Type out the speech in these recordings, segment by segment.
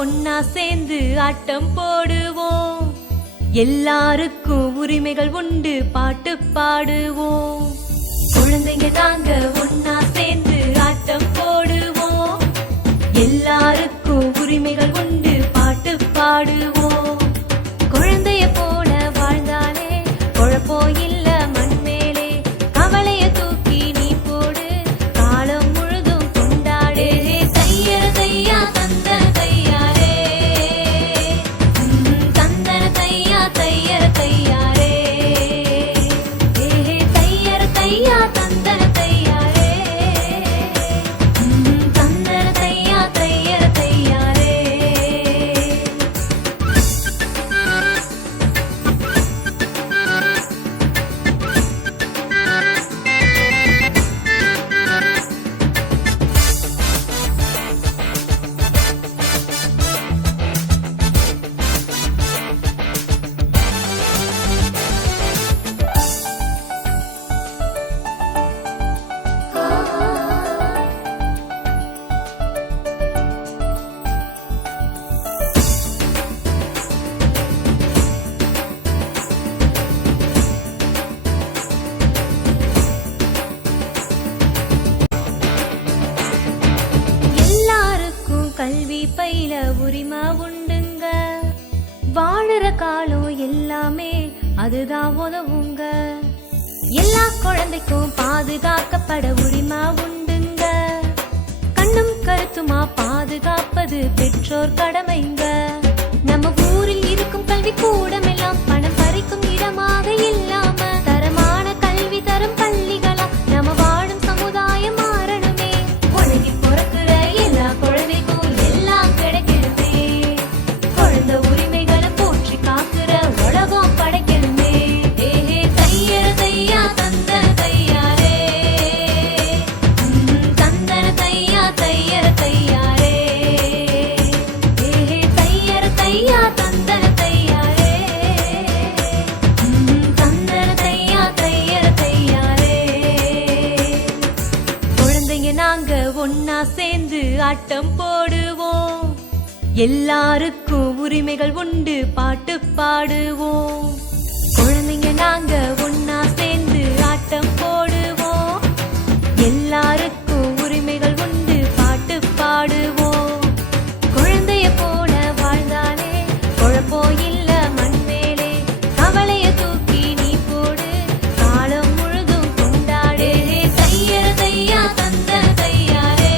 ஒன்னா சேர்ந்து ஆட்டம் போடுவோம். எல்லாருக்கும் உரிமைகள் உண்டு, பாட்டு பாடுவோம். குழந்தைங்க நாங்க ஒன்னா சேர்ந்து ஆட்டம் போடுவோம். எல்லாருக்கும் உரிமைகள் உண்டு, பாட்டு பாடுவோம். குழந்தைய போல வாழ்ந்தாலே குழப்பம் இல்ல மண் மேலே. கவலைய தூக்கி நீ போடு, காலம் முழுதும் கொண்டாடே. தையர தையா தந்தன தையாரே, தந்தன தையா தையர தையாரே. தையர தையா தந்தன தையாரே, தந்தன தையா தையர தையாரே. எல்லாருக்கும் கல்வி பயில உரிமை உண்டுங்க. வாழுற காலம் எல்லாமே அதுதான் உதவுங்க. எல்லா குழந்தைக்கும் பாதுகாக்கப்பட உரிமை உண்டுங்க. கண்ணும் கருத்துமா பாதுகாப்பது பெற்றோர் கடமைங்க. நம்ம ஊரில் இருக்கும் கல்வி கூடம் எல்லாம் பணம் பறிக்கும் இடமாக இல்லாம தரமான கல்வி தரும் பள்ளிகளா நம்ம வாழும் சமுதாயம் மாறணுமே. உலகி பிறக்கிற எல்லா குழந்தைக்கும் எல்லாம் கிடைக்கணுமே. குழந்தை உரிமைகளை போற்றி காக்குற உலகம் படைக்கணுமே. தையர தையா தந்தன தையாரே, தந்தன தையா தையர தையாரே. தையர தையா தந்தன தையாரே, தந்தன தையா தையர தையாரே. குழந்தைங்க நாங்க ஒன்னா சேர்ந்து ஆட்டம் போடுவோம். எல்லாருக்கும் உரிமைகள் உண்டு, பாட்டு பாடுவோம். குழந்தைங்க நாங்க ஒன்னா சேர்ந்து ஆட்டம் போடுவோம். எல்லாருக்கும் உரிமைகள் உண்டு, பாட்டு பாடுவோம். குழந்தைய போல வாழ்ந்தாலே குழப்பம் இல்ல மண் மேலே. கவலைய தூக்கி நீ போடு, காலம் முழுதும் கொண்டாடே. தையர தையா தந்தன தையாரே,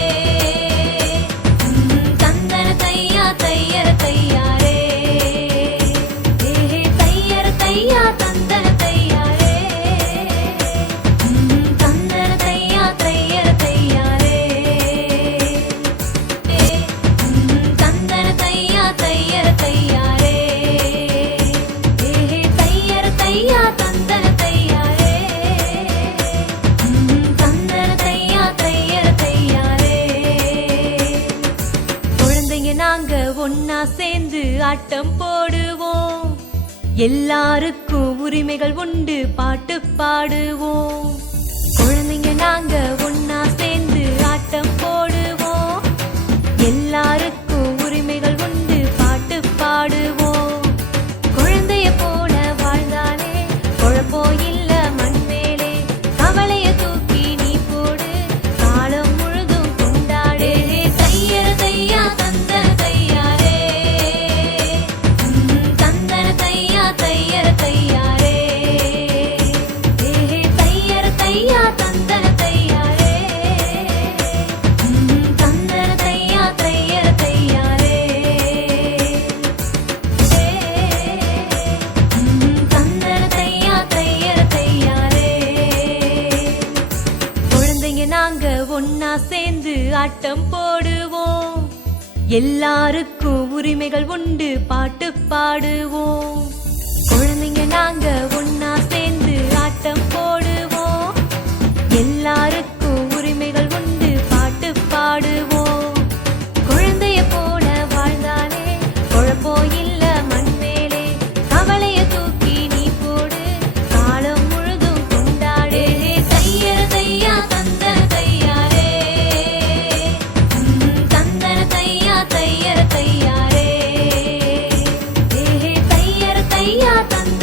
தந்தன தையா தையர தையாரே. தையர தையா தந்தன தையாரே, தந்தன தையா தையர தையாரே. தந்தன தையா தையர தையாரே. தையர தையா தந்தன தையாரே, தந்தன தையா தையர தையாரே. குழந்தைங்க நாங்க ஒன்னா சேர்ந்து ஆட்டம் போடுவோம். எல்லாருக்கும் உரிமைகள் உண்டு, பாட்டு பாடுவோம். குழந்தைங்க நாங்க ஒன்னா சேர்ந்து ஆட்டம் போடுவோம். எல்லாருக்கும் உரிமைகள் உண்டு, பாட்டு பாடுவோம். குழந்தைய போல வாழ்ந்தாலே குழப்பம் இல்ல மண் மேலே. கவலைய தூக்கி நீ போடு, காலம் முழுதும் கொண்டாடே. தையர தையா தந்தன தையாரே, தந்தன தையா தையர தையாரே. தையர தையா தந்தன தையாரே, தந்தன தையா தையர தையாரே. தந்தன தையா தையர தையாரே. குழந்தைங்க நாங்க ஒன்னா சேர்ந்து ஆட்டம் போடுவோம். எல்லாருக்கும் உரிமைகள் உண்டு, பாட்டு பாடுவோம். குழந்தைங்க நாங்க ஒன்னா சேர்ந்து ஆட்டம் போடுவோம். எல்லாருக்கும் உரிமைகள் உண்டு, பாட்டு பாடுவோம். குழந்தைய போல வாழ்ந்தாலே குழப்பம் இல்ல மண் மேலே. கவலைய தூக்கி நீ போடு, காலம் முழுதும் கொண்டாடே. தையர தையா தந்தன தையாரே, தந்தன தையா தையர தையாரே. தந்த